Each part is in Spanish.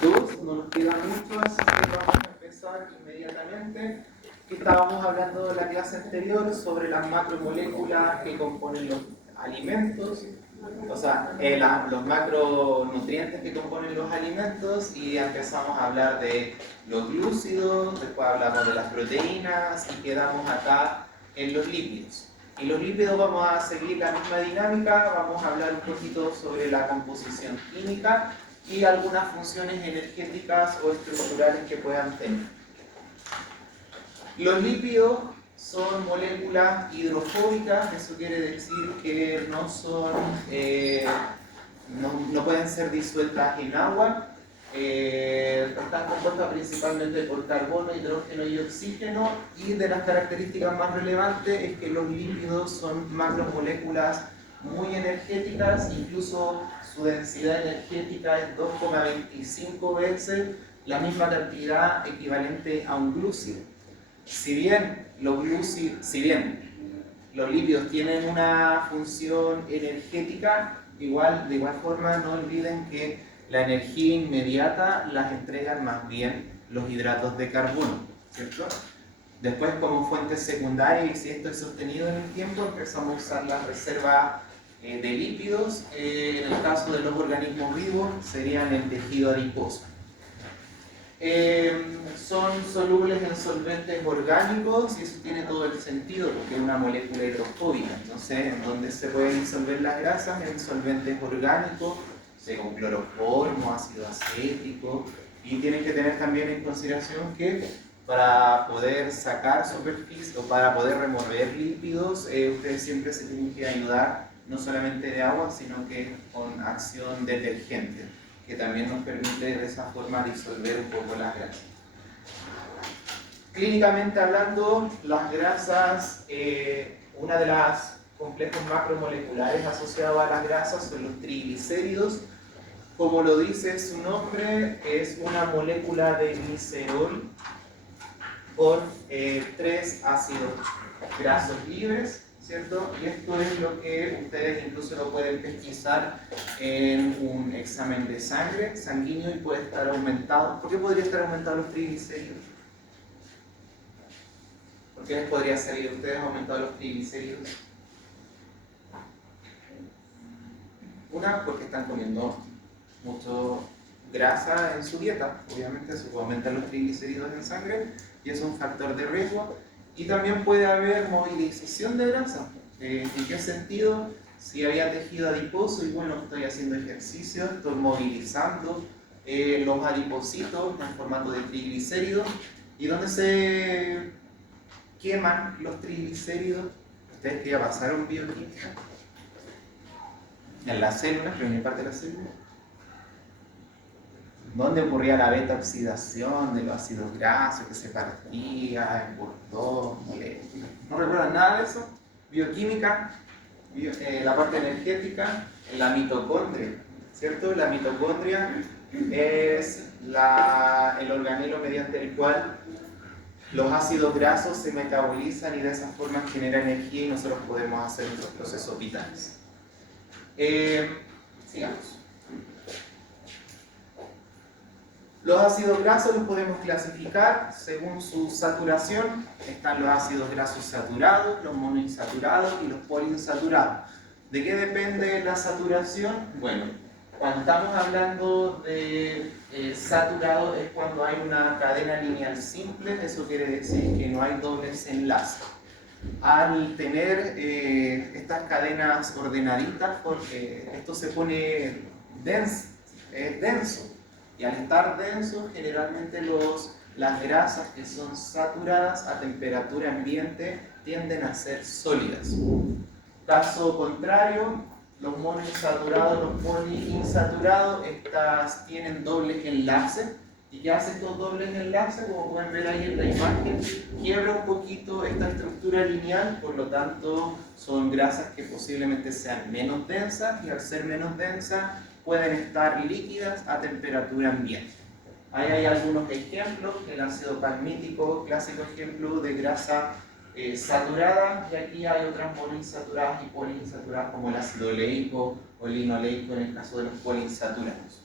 2, no nos queda mucho, así que vamos a empezar inmediatamente. Estábamos hablando de la clase anterior sobre las macromoléculas que componen los alimentos, o sea, los macronutrientes que componen los alimentos, y empezamos a hablar de los glúcidos, después hablamos de las proteínas y quedamos acá en los lípidos. Y los lípidos vamos a seguir la misma dinámica, vamos a hablar un poquito sobre la composición química y algunas funciones energéticas o estructurales que puedan tener. Los lípidos son moléculas hidrofóbicas, eso quiere decir que no pueden ser disueltas en agua, están compuestas principalmente por carbono, hidrógeno y oxígeno, y de las características más relevantes es que los lípidos son macromoléculas muy energéticas, incluso su densidad energética es 2,25 veces la misma cantidad equivalente a un glúcido. Si bien los lípidos tienen una función energética, de igual forma no olviden que la energía inmediata las entregan más bien los hidratos de carbono, ¿cierto? Después, como fuente secundaria, y si esto es sostenido en el tiempo, empezamos a usar las reservas de lípidos. En el caso de los organismos vivos, serían el tejido adiposo. Son solubles en solventes orgánicos, y eso tiene todo el sentido porque es una molécula hidrofóbica. Entonces, ¿en dónde se pueden disolver las grasas? En solventes orgánicos, con cloroformo, ácido acético, y tienen que tener también en consideración que para poder sacar superficie o para poder remover lípidos, ustedes siempre se tienen que ayudar no solamente de agua, sino que con acción detergente, que también nos permite de esa forma disolver un poco las grasas. Clínicamente hablando, las grasas, una de las complejos macromoleculares asociados a las grasas son los triglicéridos. Como lo dice su nombre, es una molécula de glicerol con 3 ácidos grasos libres, ¿cierto? Y esto es lo que ustedes incluso lo pueden pesquisar en un examen de sangre sanguíneo y puede estar aumentado. ¿Por qué podría estar aumentado los triglicéridos? ¿Por qué les podría salir a ustedes aumentados los triglicéridos? Una, porque están comiendo mucho grasa en su dieta, obviamente eso aumenta los triglicéridos en sangre y es un factor de riesgo. Y también puede haber movilización de grasa. ¿En qué sentido? Si había tejido adiposo y bueno, estoy haciendo ejercicio, estoy movilizando los adipocitos en formato de triglicéridos. ¿Y dónde se queman los triglicéridos? ¿Ustedes que ya pasaron bioquímica? En las células, primera parte de las células. ¿Dónde ocurría la beta oxidación de los ácidos grasos que se partía por 2 moléculas? ¿No recuerdan nada de eso? Bioquímica, la parte energética, la mitocondria, ¿cierto? La mitocondria es el organelo mediante el cual los ácidos grasos se metabolizan y de esa forma genera energía y nosotros podemos hacer nuestros procesos vitales. Sigamos. Los ácidos grasos los podemos clasificar según su saturación. Están los ácidos grasos saturados, los monoinsaturados y los poliinsaturados. ¿De qué depende la saturación? Bueno, cuando estamos hablando de saturado es cuando hay una cadena lineal simple, eso quiere decir que no hay dobles enlaces. Al tener estas cadenas ordenaditas, porque esto se pone denso. Y al estar denso, generalmente las grasas que son saturadas a temperatura ambiente tienden a ser sólidas. Caso contrario, los monoinsaturados, los poliinsaturados, estas tienen dobles enlaces. ¿Y qué hace estos dobles enlaces? Como pueden ver ahí en la imagen, quiebra un poquito esta estructura lineal, por lo tanto son grasas que posiblemente sean menos densas y al ser menos densas pueden estar líquidas a temperatura ambiente. Ahí hay algunos ejemplos, el ácido palmítico, clásico ejemplo de grasa saturada, y aquí hay otras monoinsaturadas y poliinsaturadas como el ácido oleico o linoleico en el caso de los poliinsaturados.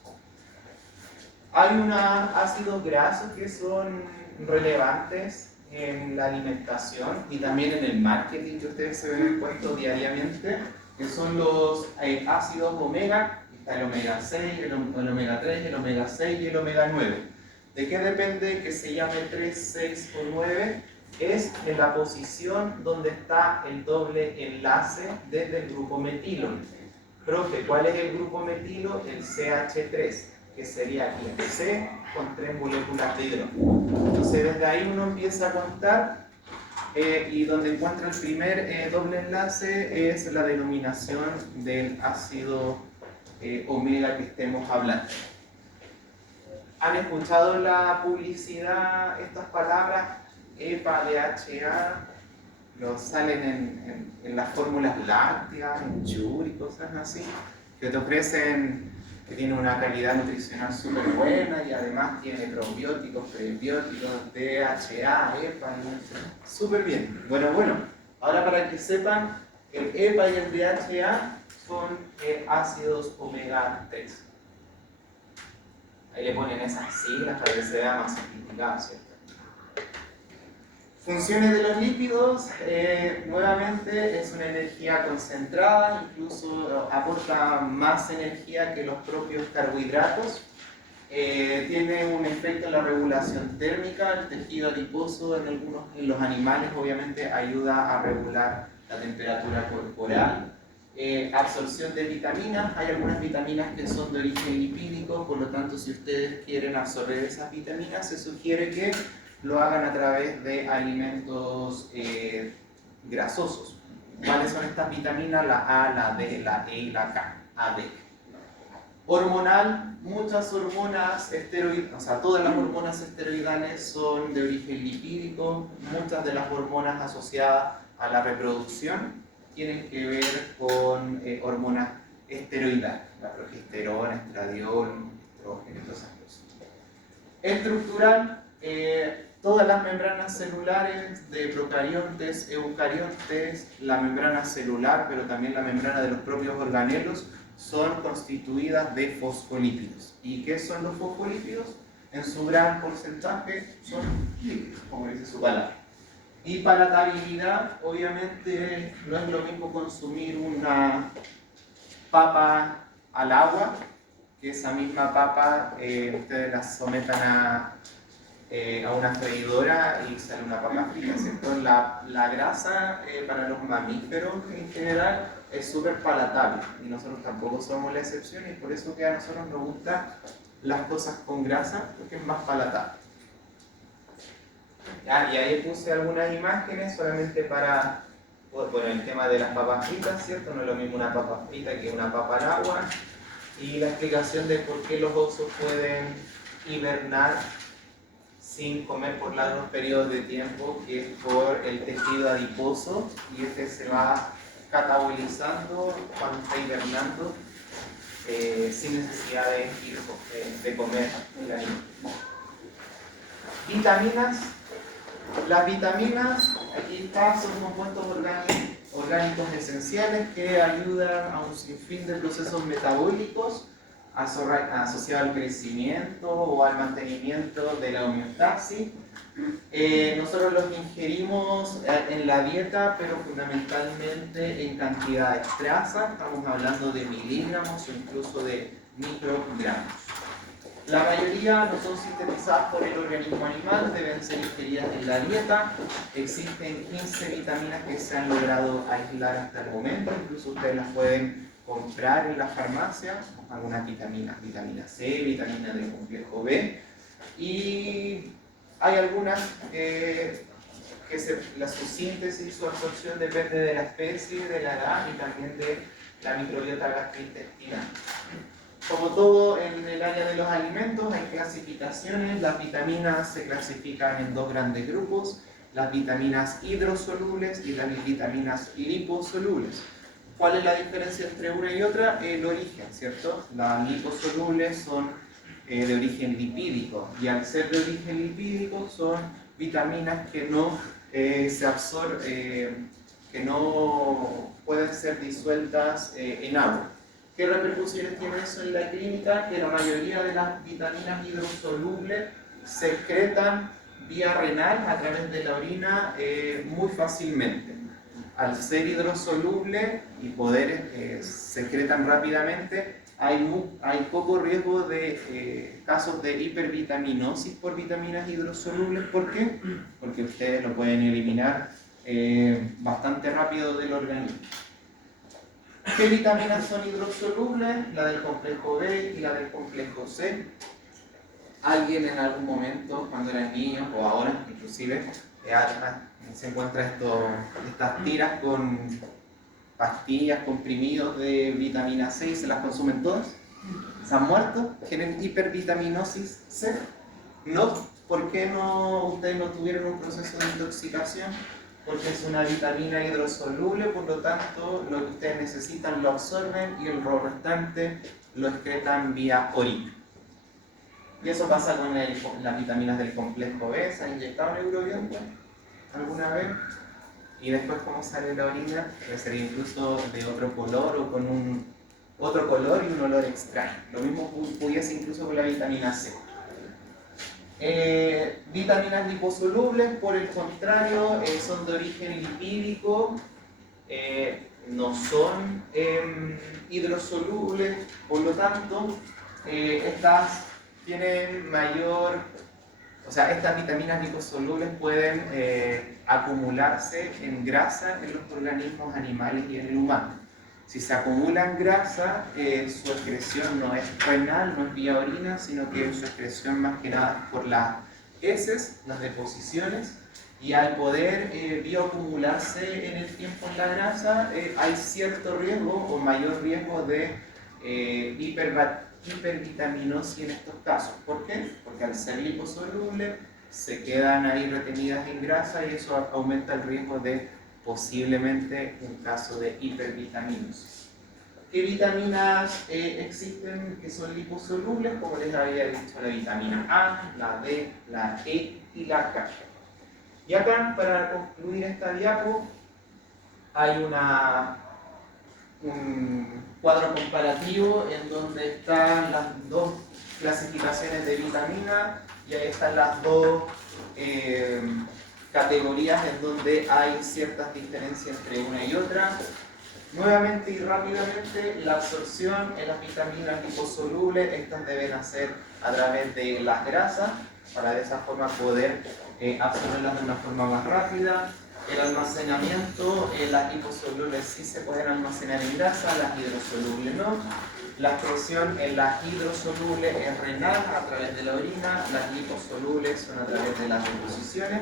Hay unos ácidos grasos que son relevantes en la alimentación y también en el marketing que ustedes se ven expuestos diariamente, que son los ácidos omega. Está el omega 6, el omega 3, el omega 6 y el omega 9. ¿De qué depende que se llame 3, 6 o 9? Es en la posición donde está el doble enlace desde el grupo metilo. Profe, ¿cuál es el grupo metilo? El CH3, que sería aquí el C con 3 moléculas de hidrógeno. Entonces desde ahí uno empieza a contar y donde encuentra el primer doble enlace es la denominación del ácido omega que estemos hablando. ¿Han escuchado la publicidad, estas palabras? EPA, DHA, los salen en las fórmulas lácteas, en Chur y cosas así, que te ofrecen, que tiene una calidad nutricional súper buena y además tiene probióticos, prebióticos, DHA, EPA, súper bien. Bueno, ahora para que sepan, el EPA y el DHA son ácidos omega 3. Ahí le ponen esas siglas para que se vea más simplificado, ¿cierto? Funciones de los lípidos, nuevamente es una energía concentrada, incluso aporta más energía que los propios carbohidratos. Tiene un efecto en la regulación térmica, el tejido adiposo en los animales obviamente ayuda a regular la temperatura corporal. Absorción de vitaminas, hay algunas vitaminas que son de origen lipídico, por lo tanto si ustedes quieren absorber esas vitaminas se sugiere que lo hagan a través de alimentos grasosos. ¿Cuáles son estas vitaminas? La A, la D, la E y la K. A, D. Hormonal, muchas hormonas esteroidales, o sea, todas las hormonas esteroidales son de origen lipídico, muchas de las hormonas asociadas a la reproducción tienen que ver con hormonas esteroidales, la progesterona, estradiol, estrógeno, todas esas cosas. Estructural, todas las membranas celulares de procariontes, eucariontes, la membrana celular, pero también la membrana de los propios organelos, son constituidas de fosfolípidos. ¿Y qué son los fosfolípidos? En su gran porcentaje son lípidos, como dice su palabra. Y palatabilidad, obviamente no es lo mismo consumir una papa al agua, que esa misma papa ustedes la sometan a una freidora y sale una papa frita, ¿cierto? La grasa para los mamíferos en general es súper palatable y nosotros tampoco somos la excepción y por eso que a nosotros nos gustan las cosas con grasa porque es más palatable. ¿Ya? Y ahí puse algunas imágenes solamente para, bueno, el tema de las papas fritas, ¿cierto? No es lo mismo una papa frita que una papa al agua y la explicación de por qué los osos pueden hibernar sin comer por largos periodos de tiempo, que es por el tejido adiposo y este se va catabolizando cuando está hibernando sin necesidad de comer el alimento. Vitaminas. Las vitaminas, aquí están, son compuestos orgánicos esenciales que ayudan a un sinfín de procesos metabólicos asociados al crecimiento o al mantenimiento de la homeostasis. Nosotros los ingerimos en la dieta, pero fundamentalmente en cantidades trazas, estamos hablando de miligramos o incluso de microgramos. La mayoría no son sintetizadas por el organismo animal, deben ser ingeridas en la dieta. Existen 15 vitaminas que se han logrado aislar hasta el momento, incluso ustedes las pueden comprar en la farmacia, algunas vitaminas, vitamina C, vitamina del complejo B, y hay algunas que su síntesis, su absorción depende de la especie, de la edad y también de la microbiota gastrointestinal. Como todo en el área de los alimentos hay clasificaciones, las vitaminas se clasifican en dos grandes grupos, las vitaminas hidrosolubles y las vitaminas liposolubles. ¿Cuál es la diferencia entre una y otra? El origen, ¿cierto? Las liposolubles son de origen lipídico y al ser de origen lipídico son vitaminas que no se absorben, que no pueden ser disueltas en agua. ¿Qué repercusiones tiene eso en la clínica? Que la mayoría de las vitaminas hidrosolubles se excretan vía renal a través de la orina muy fácilmente. Al ser hidrosoluble y poder secretan rápidamente, hay poco riesgo de casos de hipervitaminosis por vitaminas hidrosolubles. ¿Por qué? Porque ustedes lo pueden eliminar bastante rápido del organismo. ¿Qué vitaminas son hidrosolubles? La del complejo B y la del complejo C. Alguien en algún momento, cuando era niño o ahora inclusive, se encuentra estas tiras con pastillas, comprimidos de vitamina C y se las consumen todas. ¿Se han muerto? ¿Tienen hipervitaminosis C? No. ¿Por qué ustedes no tuvieron un proceso de intoxicación? Porque es una vitamina hidrosoluble, por lo tanto lo que ustedes necesitan lo absorben y el restante lo excretan vía orina. Y eso pasa con las vitaminas del complejo B. ¿Se han inyectado neurobiótico alguna vez? Y después, ¿cómo sale la orina? Puede ser incluso de otro color o con otro color y un olor extraño. Lo mismo pudiese incluso con la vitamina C. Vitaminas liposolubles, por el contrario, son de origen lipídico, no son hidrosolubles, por lo tanto, estas tienen estas vitaminas liposolubles pueden acumularse en grasa en los organismos animales y en el humano. Si se acumula en grasa, su excreción no es renal, no es vía orina, sino que su excreción más que nada por las heces, las deposiciones, y al poder bioacumularse en el tiempo en la grasa, hay cierto riesgo o mayor riesgo de hipervitaminosis en estos casos. ¿Por qué? Porque al ser liposoluble se quedan ahí retenidas en grasa y eso aumenta el riesgo de posiblemente un caso de hipervitaminosis. ¿Qué vitaminas existen que son liposolubles? Como les había dicho, la vitamina A, la D, la E y la K. Y acá, para concluir esta diapo, hay un cuadro comparativo en donde están las dos clasificaciones de vitamina y ahí están las dos categorías en donde hay ciertas diferencias entre una y otra. Nuevamente y rápidamente, la absorción en las vitaminas liposolubles, estas deben hacer a través de las grasas para de esa forma poder absorberlas de una forma más rápida. El almacenamiento, las liposolubles sí se pueden almacenar en grasa, las hidrosolubles no. La absorción en las hidrosolubles es renal a través de la orina, las liposolubles son a través de las deposiciones.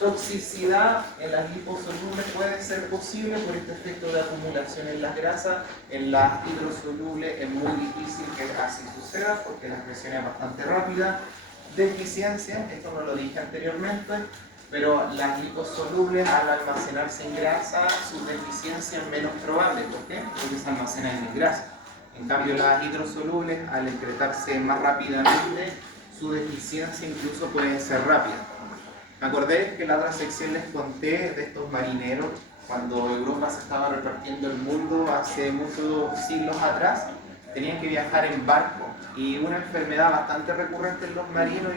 Toxicidad en las liposolubles puede ser posible por este efecto de acumulación en las grasas. En las hidrosolubles es muy difícil que así suceda porque la excreción es bastante rápida. Deficiencia, esto no lo dije anteriormente, pero las liposolubles al almacenarse en grasa, su deficiencia es menos probable. ¿Por qué? Porque se almacenan en grasa. En cambio, las hidrosolubles, al excretarse más rápidamente, su deficiencia incluso puede ser rápida. Me acordé que en la otra sección les conté de estos marineros, cuando Europa se estaba repartiendo el mundo hace muchos siglos atrás, tenían que viajar en barco, y una enfermedad bastante recurrente en los marinos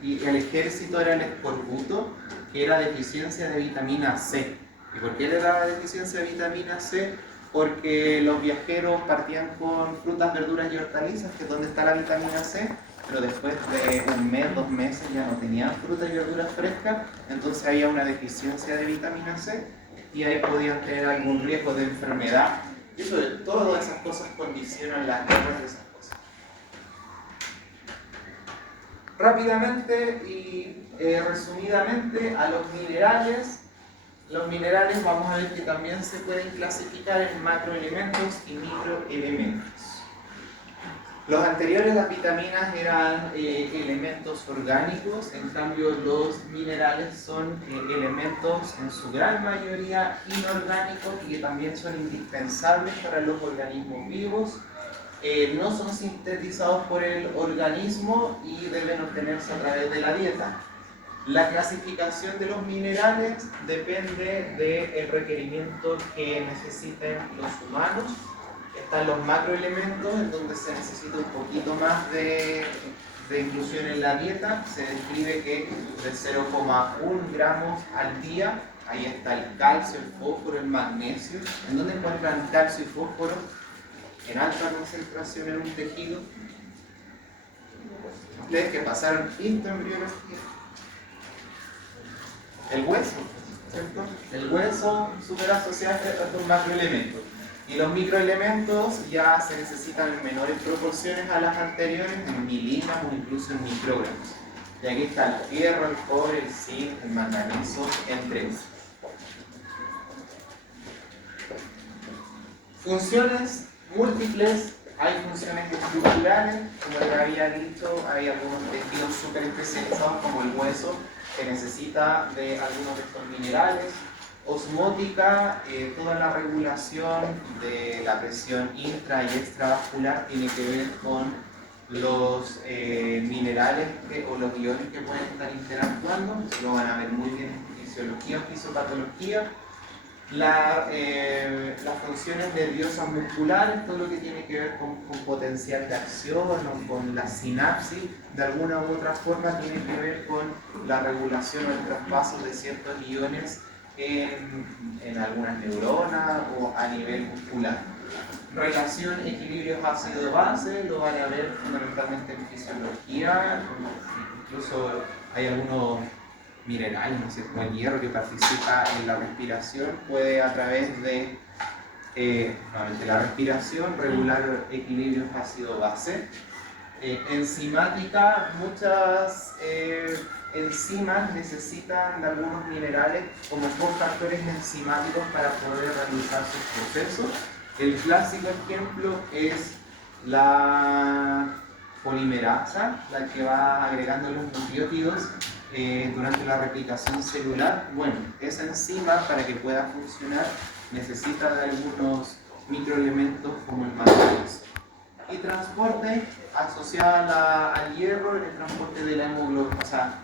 y el ejército era el escorbuto, que era deficiencia de vitamina C. ¿Y por qué le daba deficiencia de vitamina C? Porque los viajeros partían con frutas, verduras y hortalizas, que es donde está la vitamina C, pero después de un mes, 2 meses ya no tenían frutas y verduras frescas, entonces había una deficiencia de vitamina C y ahí podían tener algún riesgo de enfermedad. Y eso, todas esas cosas condicionan las guerras de esas cosas. Rápidamente y resumidamente, a los minerales vamos a ver que también se pueden clasificar en macroelementos y microelementos. Los anteriores, las vitaminas, eran elementos orgánicos, en cambio los minerales son elementos en su gran mayoría inorgánicos y que también son indispensables para los organismos vivos. No son sintetizados por el organismo y deben obtenerse a través de la dieta. La clasificación de los minerales depende del requerimiento que necesiten los humanos. Están los macroelementos, en donde se necesita un poquito más de inclusión en la dieta. Se describe que de 0,1 gramos al día, ahí está el calcio, el fósforo, el magnesio. ¿En dónde encuentran calcio y fósforo? En alta concentración en un tejido. Ustedes que pasaron intraembriología. El hueso, ¿cierto? El hueso súper asociado a estos macroelementos. Y los microelementos ya se necesitan en menores proporciones a las anteriores, en miligramos o incluso en microgramos. Y aquí está el hierro, el cobre, el zinc, el manganeso, entre ellos. Funciones múltiples. Hay funciones estructurales, como les había dicho, hay algunos tejidos súper especializados como el hueso, que necesita de algunos de estos minerales. Osmótica, toda la regulación de la presión intra y extravascular tiene que ver con los minerales o los iones que pueden estar interactuando. Lo van a ver muy bien en fisiología o fisiopatología. Las funciones nerviosas musculares, todo lo que tiene que ver con potencial de acción o con la sinapsis, de alguna u otra forma tiene que ver con la regulación o el traspaso de ciertos iones en algunas neuronas o a nivel muscular. Relación equilibrios ácido-base, lo van a ver fundamentalmente en fisiología, incluso hay algunos minerales, no sé, como el hierro que participa en la respiración, puede a través de la respiración regular equilibrios ácido-base. Enzimática, muchas enzimas necesitan de algunos minerales como cofactores enzimáticos para poder realizar sus procesos. El clásico ejemplo es la polimerasa, la que va agregando los nucleótidos durante la replicación celular. Bueno, esa enzima, para que pueda funcionar, necesita de algunos microelementos como el manganeso. Y transporte asociado al hierro, el transporte de la hemoglobina. O sea,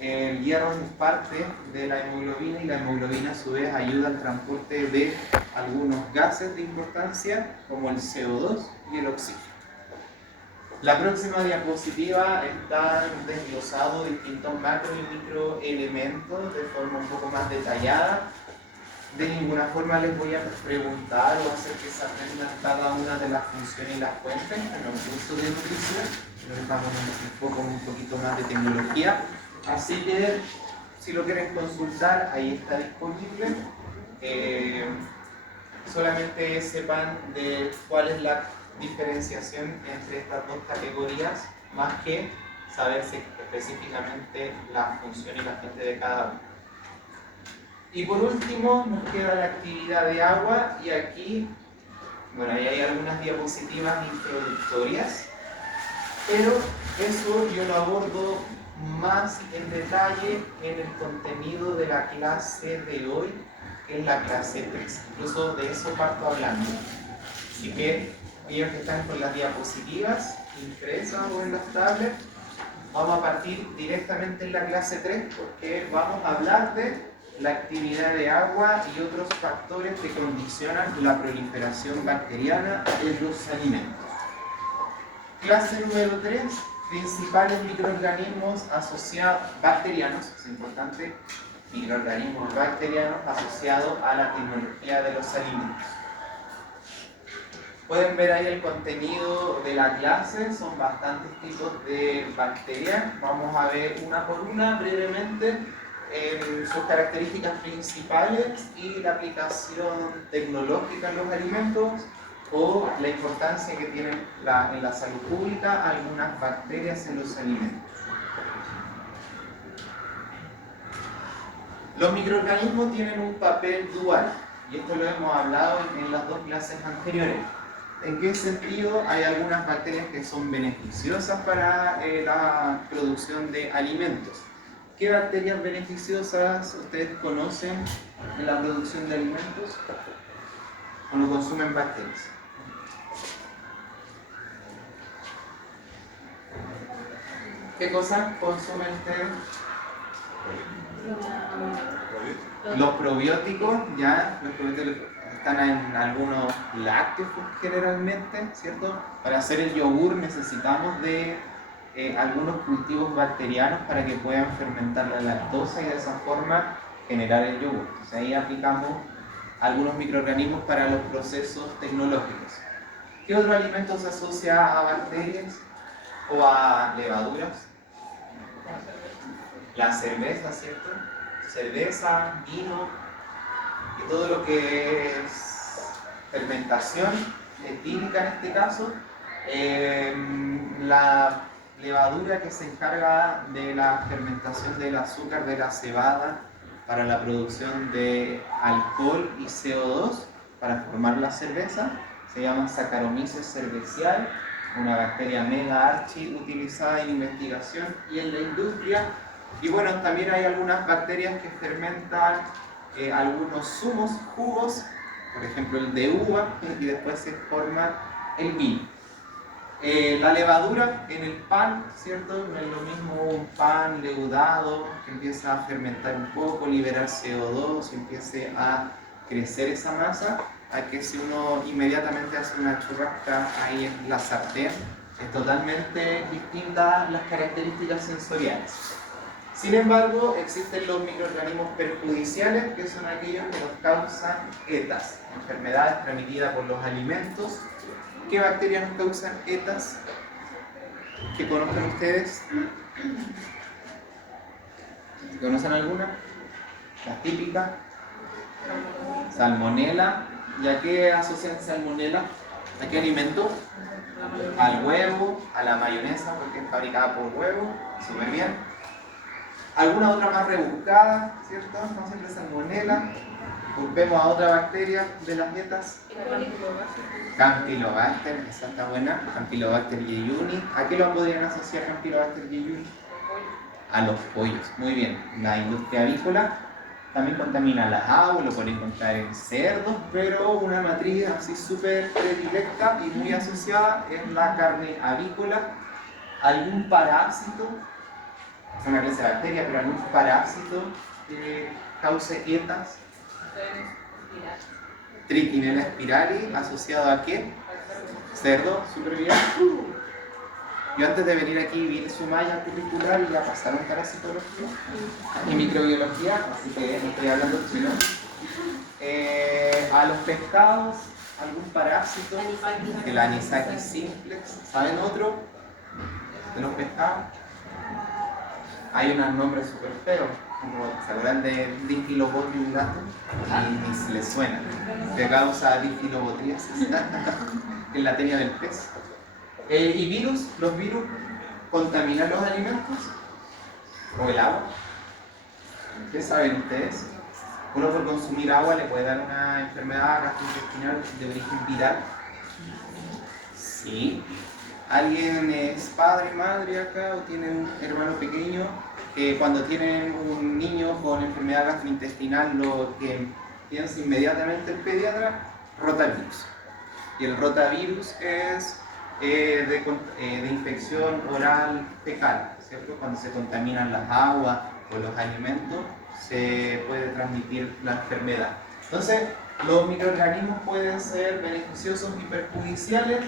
el hierro es parte de la hemoglobina y la hemoglobina a su vez ayuda al transporte de algunos gases de importancia como el CO2 y el oxígeno. La próxima diapositiva está desglosado distintos macro y microelementos de forma un poco más detallada. De ninguna forma les voy a preguntar o hacer que se aprendan cada una de las funciones y las fuentes en el curso de nutrición. Les vamos a un poquito más de tecnología. Así que si lo quieren consultar, ahí está disponible. Solamente sepan de cuál es la diferenciación entre estas dos categorías, más que saberse específicamente la función y la fuente de cada una. Y por último nos queda la actividad de agua, y aquí, bueno, ahí hay algunas diapositivas introductorias, pero eso yo lo abordo más en detalle en el contenido de la clase de hoy, que es la clase 3. Incluso de eso parto hablando. Así que ellos que están con las diapositivas impresas o en las tablets, vamos a partir directamente en la clase 3 porque vamos a hablar de la actividad de agua y otros factores que condicionan la proliferación bacteriana en los alimentos. Clase número 3, principales microorganismos asociados, bacterianos, es importante, microorganismos bacterianos asociados a la tecnología de los alimentos. Pueden ver ahí el contenido de la clase, son bastantes tipos de bacterias. Vamos a ver una por una brevemente sus características principales y la aplicación tecnológica en los alimentos o la importancia que tienen en la salud pública algunas bacterias en los alimentos. Los microorganismos tienen un papel dual, y esto lo hemos hablado en las dos clases anteriores. ¿En qué sentido? Hay algunas bacterias que son beneficiosas para la producción de alimentos. ¿Qué bacterias beneficiosas ustedes conocen en la producción de alimentos? ¿O no consumen bacterias? ¿Qué cosas consumen ustedes? Los probióticos, ya, los probióticos están en algunos lácteos generalmente, ¿cierto? Para hacer el yogur necesitamos de algunos cultivos bacterianos para que puedan fermentar la lactosa y de esa forma generar el yogur. Entonces ahí aplicamos algunos microorganismos para los procesos tecnológicos. ¿Qué otro alimento se asocia a bacterias o a levaduras? La cerveza, ¿cierto? Cerveza, vino y todo lo que es fermentación etílica en este caso. La levadura que se encarga de la fermentación del azúcar de la cebada para la producción de alcohol y CO2 para formar la cerveza se llama Saccharomyces cerevisiae, una bacteria mega archi utilizada en investigación y en la industria. Y bueno, también hay algunas bacterias que fermentan algunos zumos, jugos, por ejemplo el de uva, y después se forma el vino. La levadura en el pan, ¿cierto? No es lo mismo un pan leudado que empieza a fermentar un poco, liberar CO2 y empiece a crecer esa masa, a que si uno inmediatamente hace una churrasca ahí en la sartén, es totalmente distinta las características sensoriales. Sin embargo, existen los microorganismos perjudiciales, que son aquellos que nos causan ETAs, enfermedades transmitidas por los alimentos. ¿Qué bacterias nos causan ETAs? ¿Qué conocen ustedes? ¿Conocen alguna? Las típicas. Salmonela. ¿Y a qué asocian salmonela? ¿A qué alimento? Al huevo, a la mayonesa, porque es fabricada por huevo. Súper bien. Alguna otra más rebuscada, ¿cierto? No siempre salmonela. Culpemos a otra bacteria de las dietas. Campylobacter, esa está buena. Campylobacter jejuni. ¿A qué lo podrían asociar Campylobacter jejuni? A los pollos. Muy bien. La industria avícola también contamina las aguas, lo pueden encontrar en cerdos, pero una matriz así súper predilecta y muy asociada es la carne avícola. Algún parásito, es una clase de bacteria, pero algún parásito que cause ETAs. Trichinella spirali, ¿asociado a qué? Cerdo, súper bien. Yo antes de venir aquí vi su malla curricular y la pasaron parasitología y microbiología, así que no estoy hablando chino. A los pescados, algún parásito, el Anisakis simplex. ¿Saben otro de los pescados? Hay unos nombres súper feos, como se acuerdan de Diphylobotrium latum, y ni se les suena, que causa difilobotríasis, que es la tenia del pez. Y virus, los virus contaminan los alimentos o el agua. ¿Qué saben ustedes? Uno por consumir agua le puede dar una enfermedad gastrointestinal de origen viral. Sí. ¿Alguien es padre, madre acá o tiene un hermano pequeño que cuando tienen un niño con enfermedad gastrointestinal lo que piensa inmediatamente el pediatra? Rotavirus. Y el rotavirus es de infección oral fecal, ¿cierto? Cuando se contaminan las aguas o los alimentos se puede transmitir la enfermedad. Entonces, los microorganismos pueden ser beneficiosos y perjudiciales.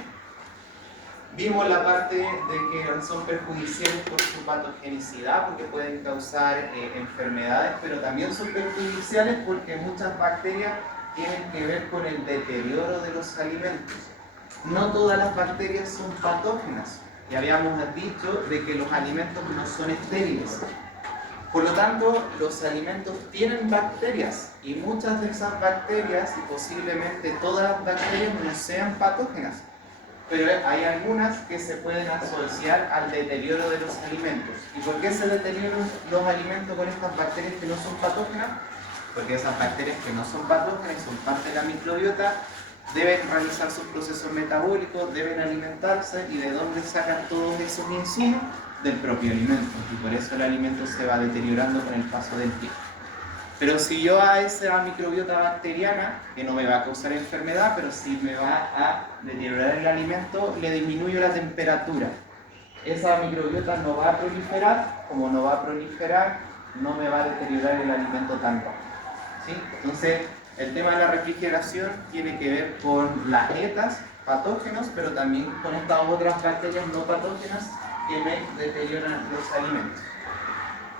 Vimos la parte de que son perjudiciales por su patogenicidad, porque pueden causar enfermedades, pero también son perjudiciales porque muchas bacterias tienen que ver con el deterioro de los alimentos. No todas las bacterias son patógenas, y habíamos dicho de que los alimentos no son estériles. Por lo tanto, los alimentos tienen bacterias, y muchas de esas bacterias, y posiblemente todas las bacterias, no sean patógenas. Pero hay algunas que se pueden asociar al deterioro de los alimentos. ¿Y por qué se deterioran los alimentos con estas bacterias que no son patógenas? Porque esas bacterias que no son patógenas y son parte de la microbiota deben realizar sus procesos metabólicos, deben alimentarse, y ¿de dónde sacan todos esos insumos? Del propio alimento, y por eso el alimento se va deteriorando con el paso del tiempo. Pero si yo a esa microbiota bacteriana, que no me va a causar enfermedad, pero sí me va a deteriorar el alimento, le disminuyo la temperatura. Esa microbiota no va a proliferar, como no va a proliferar, no me va a deteriorar el alimento tan rápido. ¿Sí? Entonces, El tema de la refrigeración tiene que ver con las ETAs, patógenos, pero también con estas otras bacterias no patógenas que me deterioran los alimentos.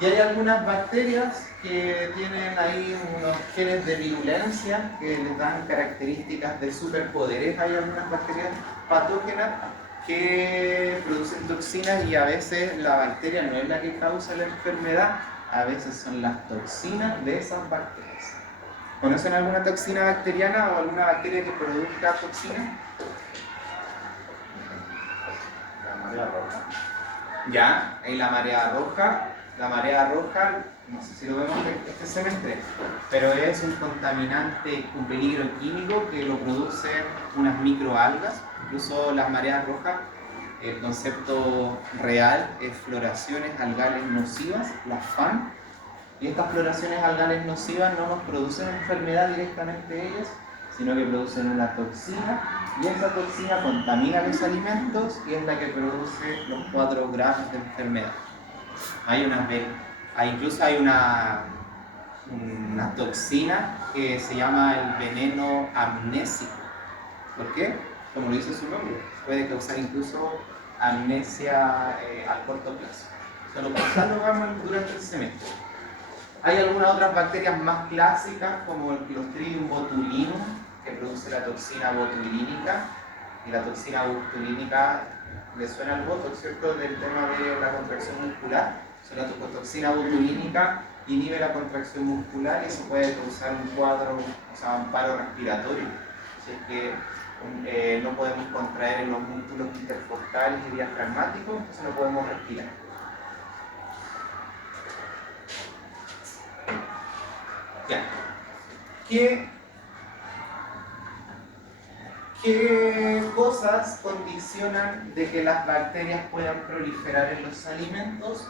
Y hay algunas bacterias que tienen ahí unos genes de virulencia que les dan características de superpoderes. Hay algunas bacterias patógenas que producen toxinas y a veces la bacteria no es la que causa la enfermedad, a veces son las toxinas de esas bacterias. ¿Conocen alguna toxina bacteriana o alguna bacteria que produzca toxinas? La marea roja. Ya, hay la marea roja. La marea roja, no sé si lo vemos en este semestre, pero es un contaminante, un peligro químico que lo producen unas microalgas. Incluso las mareas rojas, el concepto real es floraciones algales nocivas, las FAN. Y estas floraciones algales nocivas no nos producen enfermedad directamente ellas, sino que producen una toxina, y esa toxina contamina los alimentos y es la que produce los 4 grados de enfermedad. Incluso hay una toxina que se llama el veneno amnésico. ¿Por qué? Como lo dice su nombre, puede causar incluso amnesia a corto plazo. Solo pensando vamos durante el semestre. Hay algunas otras bacterias más clásicas como el Clostridium botulinum, que produce la toxina botulínica. Y la toxina botulínica, ¿le suena al botox, cierto? Del tema de la contracción muscular. La toxina botulínica inhibe la contracción muscular y eso puede causar un cuadro, o sea, un paro respiratorio. Si es que no podemos contraer en los músculos intercostales y diafragmáticos, entonces no podemos respirar. Ya. ¿Qué cosas condicionan de que las bacterias puedan proliferar en los alimentos?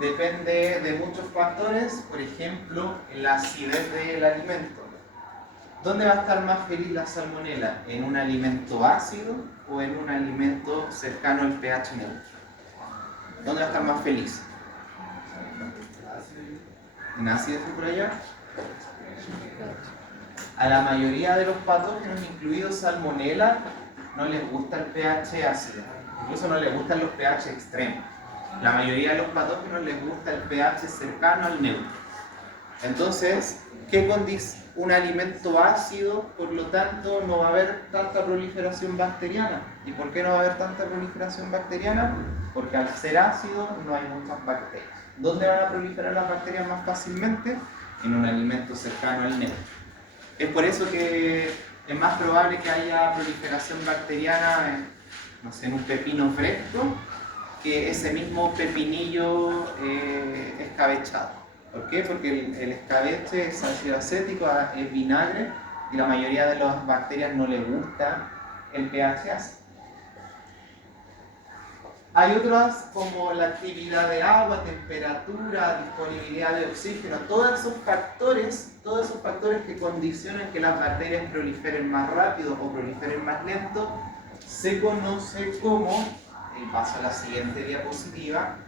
Depende de muchos factores, por ejemplo, la acidez del alimento. ¿Dónde va a estar más feliz la salmonela? ¿En un alimento ácido o en un alimento cercano al pH neutro? ¿Dónde va a estar más feliz? ¿En ácido por allá? A la mayoría de los patógenos, incluidos salmonela, no les gusta el pH ácido. Incluso no les gustan los pH extremos. La mayoría de los patógenos les gusta el pH cercano al neutro. Entonces, ¿qué condice un alimento ácido? Por lo tanto, no va a haber tanta proliferación bacteriana. ¿Y por qué no va a haber tanta proliferación bacteriana? Porque al ser ácido no hay muchas bacterias. ¿Dónde van a proliferar las bacterias más fácilmente? En un alimento cercano al neutro. Es por eso que es más probable que haya proliferación bacteriana en un pepino fresco, que ese mismo pepinillo escabechado. ¿Por qué? Porque el escabeche es ácido acético, es vinagre, y la mayoría de las bacterias no les gusta el pH ácido. Hay otras como la actividad de agua, temperatura, disponibilidad de oxígeno, todos esos factores que condicionan que las bacterias proliferen más rápido o proliferen más lento, se conoce como, y paso a la siguiente diapositiva,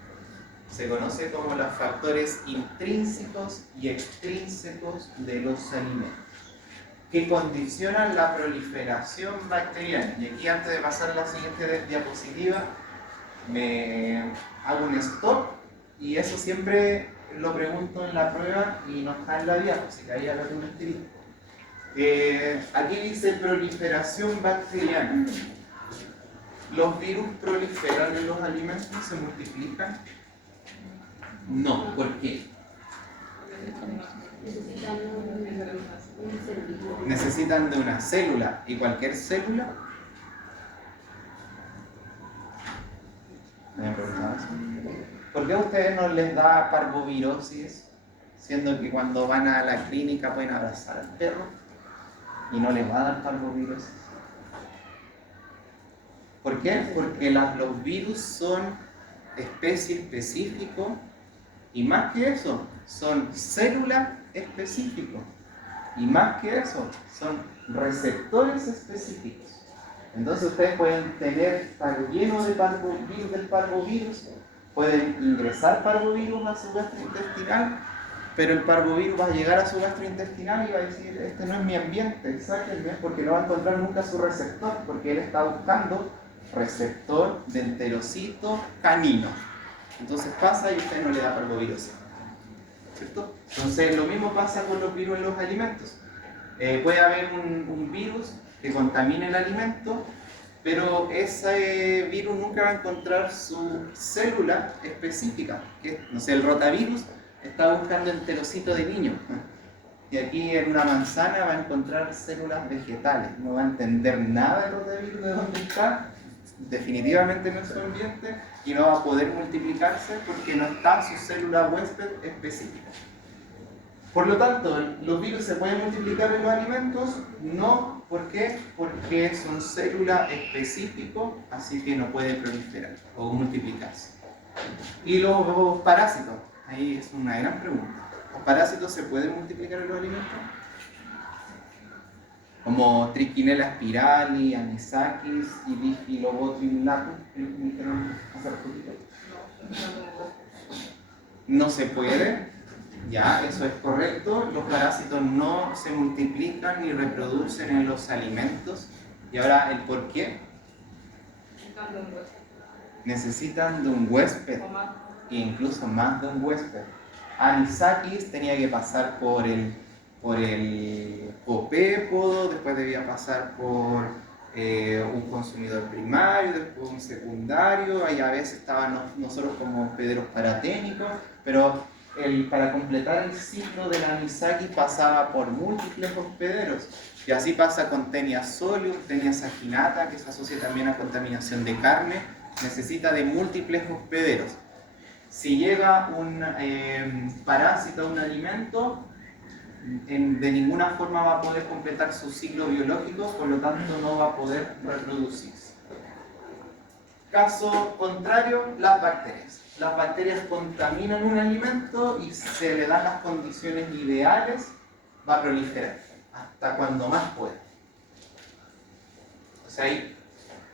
se conoce como los factores intrínsecos y extrínsecos de los alimentos, que condicionan la proliferación bacteriana. Y aquí, antes de pasar a la siguiente diapositiva, me hago un stop, y eso siempre lo pregunto en la prueba y no está en la diapositiva, ahí ya lo tengo escrito. Aquí dice proliferación bacteriana. ¿Los virus proliferan en los alimentos? ¿Se multiplican? No, ¿por qué? Necesitan de una célula, y cualquier célula. ¿Me han preguntado eso? ¿Por qué a ustedes no les da parvovirosis, siendo que cuando van a la clínica pueden abrazar al perro y no les va a dar parvovirosis? ¿Por qué? Porque los virus son especie específico, y más que eso, son célula específico, y más que eso, son receptores específicos. Entonces ustedes pueden estar llenos de parvovirus del parvovirus, pueden ingresar parvovirus a su gastrointestinal pero el parvovirus va a llegar a su gastrointestinal y va a decir, este no es mi ambiente, sáquenme, porque no va a encontrar nunca su receptor, porque él está buscando receptor de enterocito canino. Entonces pasa y usted no le da parvovirus, ¿cierto? Entonces lo mismo pasa con los virus en los alimentos. Puede haber un virus que contamine el alimento, pero ese virus nunca va a encontrar su célula específica, que no sé, el rotavirus está buscando enterocito de niño, y aquí en una manzana va a encontrar células vegetales, no va a entender nada del rotavirus de dónde está, definitivamente en su ambiente, y no va a poder multiplicarse porque no está su célula huésped específica. Por lo tanto, ¿los virus se pueden multiplicar en los alimentos? No. ¿Por qué? Porque es un célula específico, así que no puede proliferar o multiplicarse. ¿Y los parásitos? Ahí es una gran pregunta. ¿Los parásitos se pueden multiplicar en los alimentos? Como Trichinella spirali, Anisakis y Bifidobacterium latus, que me dijeron hace poquito. No se puede. Ya, eso es correcto. Los parásitos no se multiplican ni reproducen en los alimentos. Y ahora, ¿el por qué? Necesitan de un huésped, e incluso más de un huésped. Anisakis tenía que pasar por el copépodo, después debía pasar por un consumidor primario, después un secundario, ahí a veces estaban nosotros como hospederos paraténicos, pero para completar el ciclo del anisakis pasaba por múltiples hospederos. Y así pasa con Taenia solium, Taenia saginata, que se asocia también a contaminación de carne, necesita de múltiples hospederos. Si llega un parásito a un alimento, de ninguna forma va a poder completar su ciclo biológico, por lo tanto no va a poder reproducirse. Caso contrario, las bacterias. Las bacterias contaminan un alimento y se le dan las condiciones ideales, va a proliferar, hasta cuando más pueda. O sea, ahí,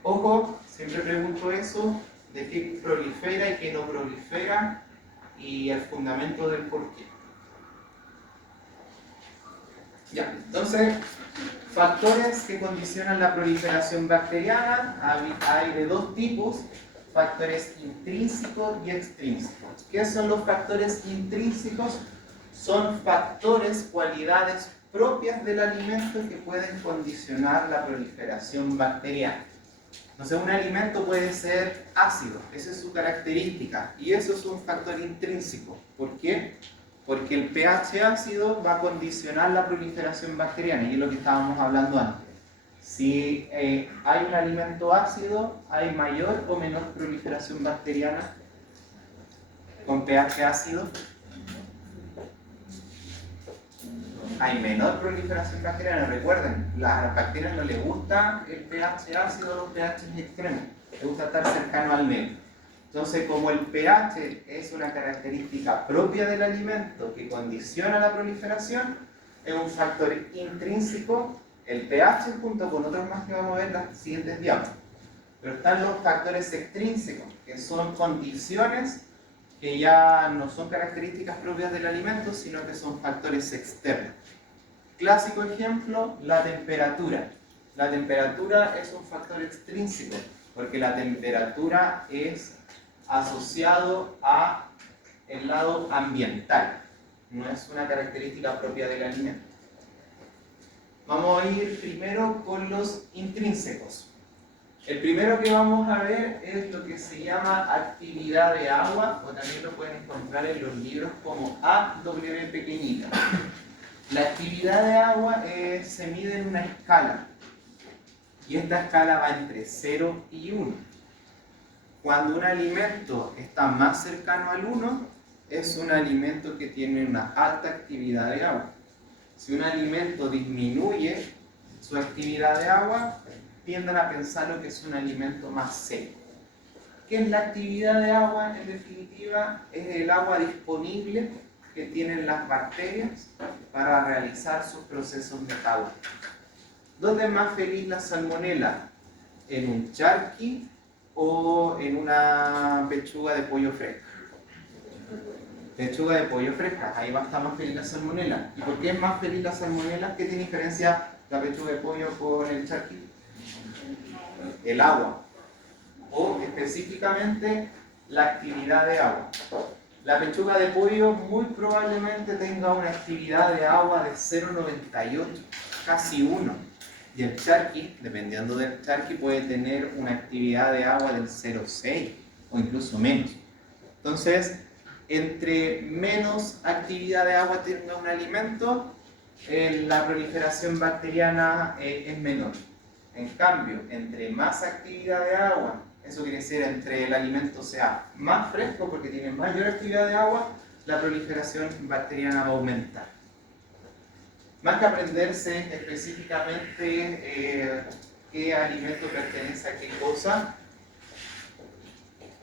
ojo, siempre pregunto eso, de qué prolifera y qué no prolifera, y el fundamento del por qué. Ya, entonces, factores que condicionan la proliferación bacteriana, hay de dos tipos, factores intrínsecos y extrínsecos. ¿Qué son los factores intrínsecos? Son factores, cualidades propias del alimento que pueden condicionar la proliferación bacteriana. Entonces, un alimento puede ser ácido, esa es su característica, y eso es un factor intrínseco. ¿Por qué? Porque el pH ácido va a condicionar la proliferación bacteriana, y es lo que estábamos hablando antes. Si hay un alimento ácido, ¿hay mayor o menor proliferación bacteriana con pH ácido? Hay menor proliferación bacteriana. Recuerden, las bacterias no les gusta el pH ácido o los pH extremos, les gusta estar cercano al medio. Entonces, como el pH es una característica propia del alimento que condiciona la proliferación, es un factor intrínseco, el pH junto con otros más que vamos a ver en las siguientes diapositivas. Pero están los factores extrínsecos, que son condiciones que ya no son características propias del alimento, sino que son factores externos. Clásico ejemplo, la temperatura. La temperatura es un factor extrínseco, porque la temperatura es asociado a el lado ambiental, no es una característica propia del alimento. Vamos a ir primero con los intrínsecos. El primero que vamos a ver es lo que se llama actividad de agua, o también lo pueden encontrar en los libros como AW pequeñita. La actividad de agua se mide en una escala, y esta escala va entre 0 y 1. Cuando un alimento está más cercano al 1, es un alimento que tiene una alta actividad de agua. Si un alimento disminuye su actividad de agua, tienden a pensar lo que es un alimento más seco. ¿Qué es la actividad de agua? En definitiva, es el agua disponible que tienen las bacterias para realizar sus procesos metabólicos. ¿Dónde es más feliz la salmonela? ¿En un charqui o en una pechuga de pollo fresca? Pechuga de pollo fresca, ahí va a estar más feliz la salmonela. ¿Y por qué es más feliz la salmonela? ¿Qué tiene diferencia la pechuga de pollo con el charqui? El agua, o específicamente la actividad de agua. La pechuga de pollo muy probablemente tenga una actividad de agua de 0,98, casi 1. Y el charqui, dependiendo del charqui, puede tener una actividad de agua del 0,6 o incluso menos. Entonces, entre menos actividad de agua tenga un alimento, la proliferación bacteriana es menor. En cambio, entre más actividad de agua, eso quiere decir entre el alimento sea más fresco porque tiene mayor actividad de agua, la proliferación bacteriana va a aumentar. Más que aprenderse específicamente qué alimento pertenece a qué cosa,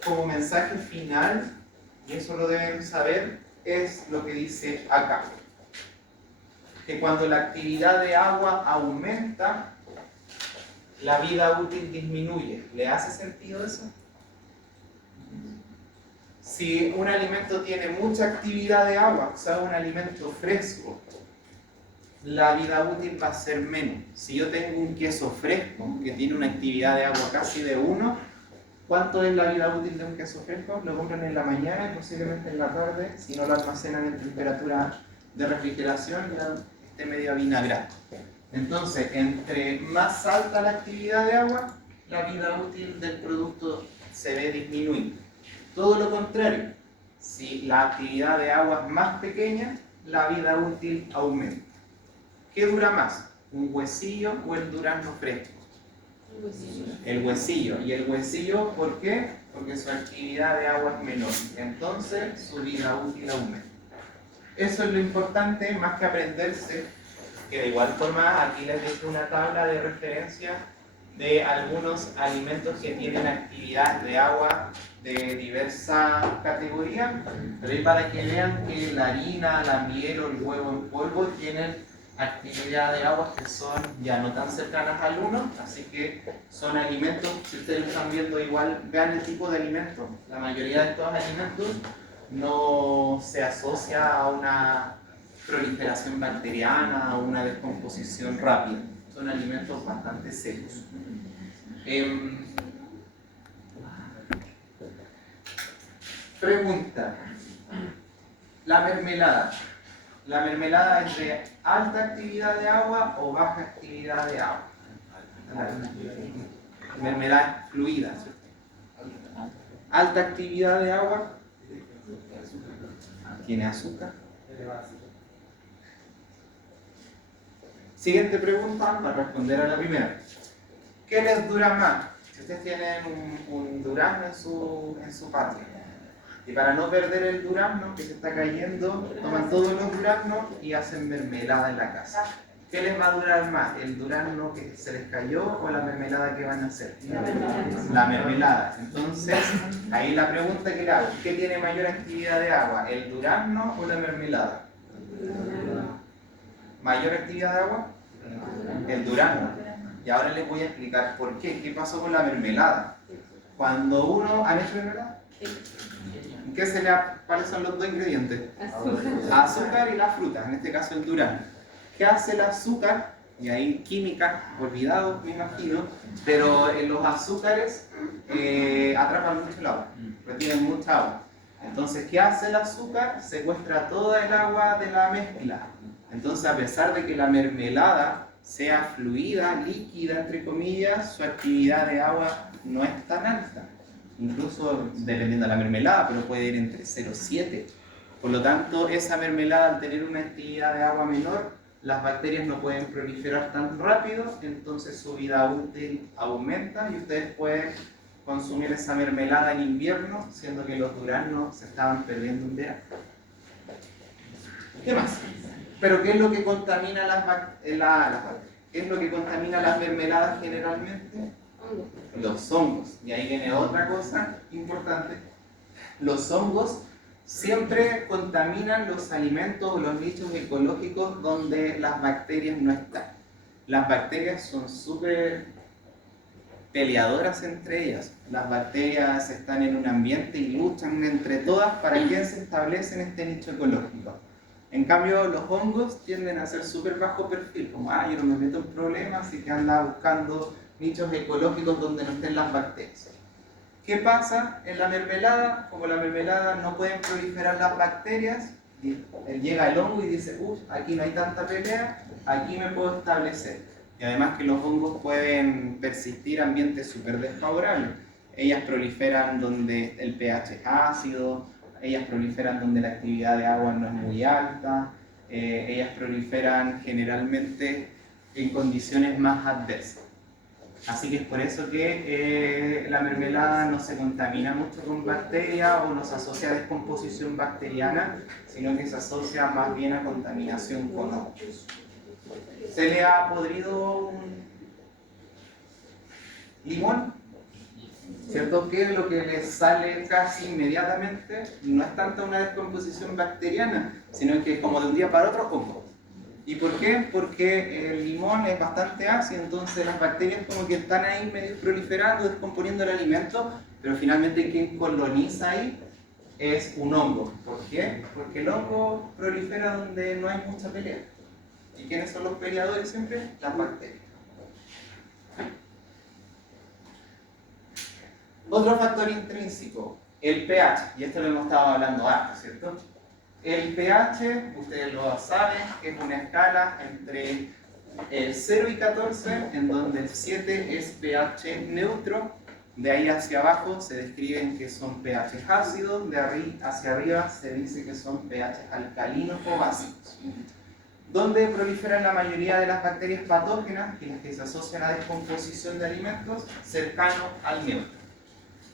como mensaje final, y eso lo deben saber, es lo que dice acá. Que cuando la actividad de agua aumenta, la vida útil disminuye. ¿Le hace sentido eso? Si un alimento tiene mucha actividad de agua, o sea, un alimento fresco, la vida útil va a ser menos. Si yo tengo un queso fresco que tiene una actividad de agua casi de 1, ¿cuánto es la vida útil de un queso fresco? Lo compran en la mañana y posiblemente en la tarde, si no lo almacenan en temperatura de refrigeración, ya esté medio avinagrado. Entonces, entre más alta la actividad de agua, la vida útil del producto se ve disminuida. Todo lo contrario, si la actividad de agua es más pequeña, la vida útil aumenta. ¿Qué dura más? ¿Un huesillo o el durazno fresco? El huesillo. El huesillo. ¿Y el huesillo por qué? Porque su actividad de agua es menor. Entonces, su vida útil aumenta. Eso es lo importante, más que aprenderse, que de igual forma aquí les dejo una tabla de referencia de algunos alimentos que tienen actividad de agua de diversas categorías, pero ahí para que vean que la harina, la miel o el huevo en polvo tienen actividad de agua que son ya no tan cercanas al 1, así que son alimentos, si ustedes lo están viendo igual, vean el tipo de alimentos. La mayoría de estos alimentos no se asocia a una proliferación bacteriana o una descomposición rápida. Son alimentos bastante secos. Pregunta. La mermelada. ¿La mermelada es de alta actividad de agua o baja actividad de agua? La mermelada es fluida, ¿cierto? Alta actividad de agua. ¿Tiene azúcar? Siguiente pregunta para responder a la primera. ¿Qué les dura más? Si ustedes tienen un durazno en su patio, y para no perder el durazno que se está cayendo, toman todos los duraznos y hacen mermelada en la casa. ¿Qué les va a durar más? ¿El durazno que se les cayó o la mermelada que van a hacer? La mermelada. Entonces, ahí la pregunta que le hago, ¿qué tiene mayor actividad de agua? ¿El durazno o la mermelada? ¿Mayor actividad de agua? El durazno. Y ahora les voy a explicar por qué. ¿Qué pasó con la mermelada? Cuando uno... ¿Han hecho mermelada? ¿Qué ¿Cuáles son los dos ingredientes? Azúcar. Azúcar y la fruta, en este caso el durazno. ¿Qué hace el azúcar? Y ahí química, olvidado, me imagino, pero los azúcares atrapan mucho el agua, retienen mucha agua. Entonces, ¿qué hace el azúcar? Secuestra toda el agua de la mezcla. Entonces, a pesar de que la mermelada sea fluida, líquida, entre comillas, su actividad de agua no es tan alta. Incluso dependiendo de la mermelada, pero puede ir entre 0,7. Por lo tanto, esa mermelada, al tener una actividad de agua menor, las bacterias no pueden proliferar tan rápido, entonces su vida útil aumenta y ustedes pueden consumir esa mermelada en invierno, siendo que los duraznos se estaban perdiendo en verano. ¿Qué más? ¿Pero qué es lo que contamina ¿qué es lo que contamina las mermeladas generalmente? Los hongos. Y ahí viene otra cosa importante. Los hongos siempre contaminan los alimentos o los nichos ecológicos donde las bacterias no están. Las bacterias son súper peleadoras entre ellas. Las bacterias están en un ambiente y luchan entre todas para quién se establece en este nicho ecológico. En cambio, los hongos tienden a ser súper bajo perfil, como yo no me meto en problemas y que anda buscando nichos ecológicos donde no estén las bacterias. ¿Qué pasa en la mermelada? Como la mermelada no pueden proliferar las bacterias, llega el hongo y dice, aquí no hay tanta pelea, aquí me puedo establecer. Y además que los hongos pueden persistir en ambientes súper desfavorables. Ellas proliferan donde el pH es ácido, ellas proliferan donde la actividad de agua no es muy alta, ellas proliferan generalmente en condiciones más adversas. Así que es por eso que la mermelada no se contamina mucho con bacterias o no se asocia a descomposición bacteriana, sino que se asocia más bien a contaminación con hongos. ¿Se le ha podrido un limón? ¿Cierto? Que lo que le sale casi inmediatamente no es tanto una descomposición bacteriana, sino que es como de un día para otro hongo. ¿Y por qué? Porque el limón es bastante ácido, entonces las bacterias como que están ahí medio proliferando, descomponiendo el alimento, pero finalmente quien coloniza ahí es un hongo. ¿Por qué? Porque el hongo prolifera donde no hay mucha pelea. ¿Y quiénes son los peleadores siempre? Las bacterias. Otro factor intrínseco, el pH, y esto lo hemos estado hablando antes, ¿cierto? El pH, ustedes lo saben, es una escala entre el 0 y 14, en donde el 7 es pH neutro, de ahí hacia abajo se describen que son pH ácidos, de arriba hacia arriba se dice que son pH alcalinos o básicos, donde proliferan la mayoría de las bacterias patógenas y las que se asocian a descomposición de alimentos cercanos al neutro.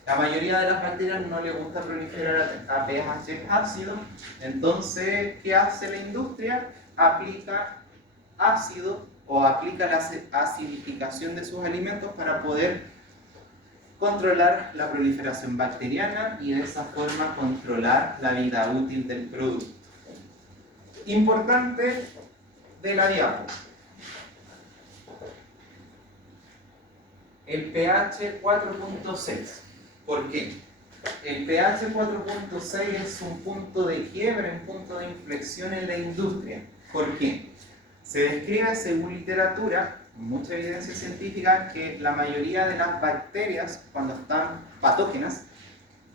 La mayoría de las bacterias no les gusta proliferar a pH ácido, entonces, ¿qué hace la industria? Aplica ácido o aplica la acidificación de sus alimentos para poder controlar la proliferación bacteriana y de esa forma controlar la vida útil del producto. Importante de la diapo. El pH 4.6. ¿Por qué? El pH 4.6 es un punto de quiebre, un punto de inflexión en la industria. ¿Por qué? Se describe según literatura, mucha evidencia científica, que la mayoría de las bacterias, cuando están patógenas,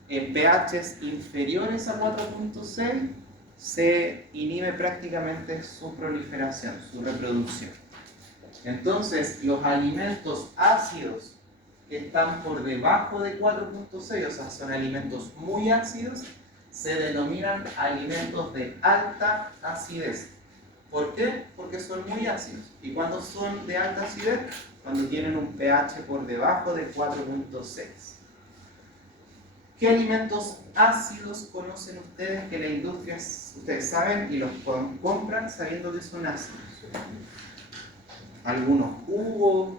en pHs inferiores a 4.6, se inhibe prácticamente su proliferación, su reproducción. Entonces, los alimentos ácidos que están por debajo de 4.6, o sea, son alimentos muy ácidos, se denominan alimentos de alta acidez. ¿Por qué? Porque son muy ácidos. ¿Y cuándo son de alta acidez? Cuando tienen un pH por debajo de 4.6. ¿Qué alimentos ácidos conocen ustedes que la industria, ustedes saben, y los compran sabiendo que son ácidos? Algunos jugos,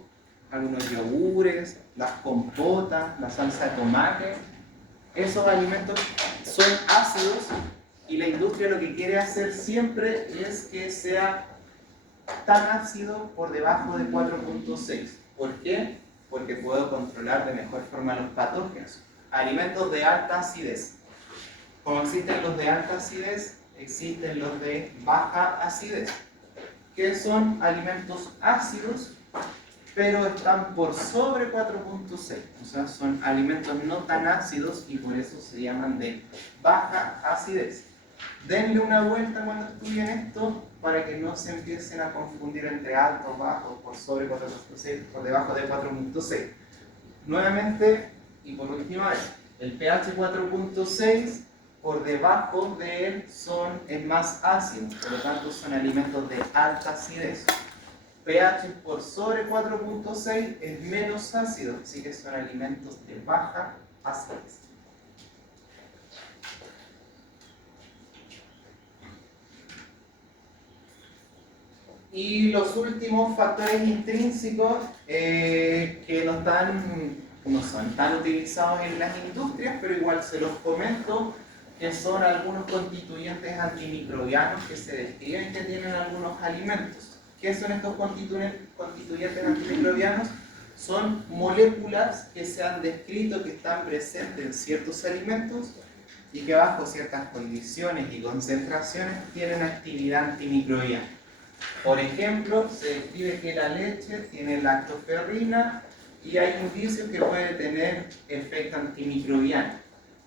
algunos yogures, las compotas, la salsa de tomate. Esos alimentos son ácidos y la industria lo que quiere hacer siempre es que sea tan ácido por debajo de 4.6. ¿Por qué? Porque puedo controlar de mejor forma los patógenos. Alimentos de alta acidez. Como existen los de alta acidez, existen los de baja acidez, que son alimentos ácidos pero están por sobre 4.6, o sea, son alimentos no tan ácidos y por eso se llaman de baja acidez. Denle una vuelta cuando estudien esto para que no se empiecen a confundir entre altos, bajos, por sobre 4.6, por debajo de 4.6. Nuevamente, y por última vez, el pH 4.6, por debajo de él es más ácido, por lo tanto son alimentos de alta acidez. pH por sobre 4.6 es menos ácido, así que son alimentos de baja acidez. Y los últimos factores intrínsecos que no son tan utilizados en las industrias, pero igual se los comento, que son algunos constituyentes antimicrobianos que se describen que tienen algunos alimentos. ¿Qué son estos constituyentes antimicrobianos? son moléculas que se han descrito que están presentes en ciertos alimentos y que bajo ciertas condiciones y concentraciones tienen actividad antimicrobiana. Por ejemplo, se describe que la leche tiene lactoferrina y hay indicios que puede tener efecto antimicrobiano,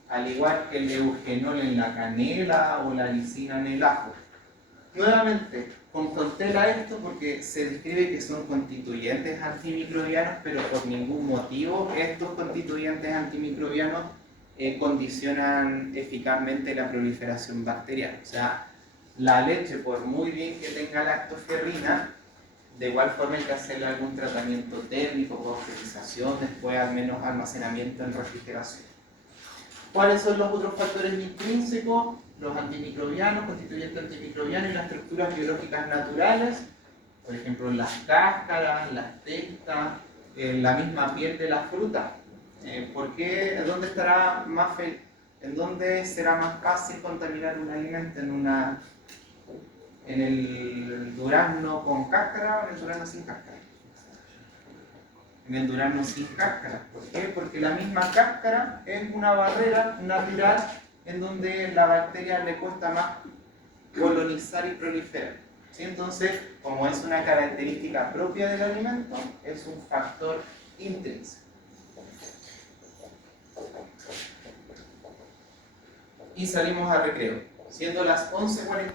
al igual que el eugenol en la canela o la lisina en el ajo. Nuevamente, con cautela esto porque se describe que son constituyentes antimicrobianos, pero por ningún motivo estos constituyentes antimicrobianos condicionan eficazmente la proliferación bacteriana. O sea, la leche, por muy bien que tenga lactoferrina, de igual forma hay que hacerle algún tratamiento térmico, pasteurización, después al menos almacenamiento en refrigeración. ¿Cuáles son los otros factores intrínsecos? Los antimicrobianos, constituyentes antimicrobianos y las estructuras biológicas naturales, por ejemplo las cáscaras, las testas, la misma piel de la fruta. ¿Por qué? ¿En dónde será más fácil contaminar un alimento? ¿En el durazno con cáscara o en el durazno sin cáscara? En el durazno sin cáscara. ¿Por qué? Porque la misma cáscara es una barrera natural en donde la bacteria le cuesta más colonizar y proliferar. ¿Sí? Entonces, como es una característica propia del alimento, es un factor intrínseco. Y salimos a recreo, siendo las 11:40.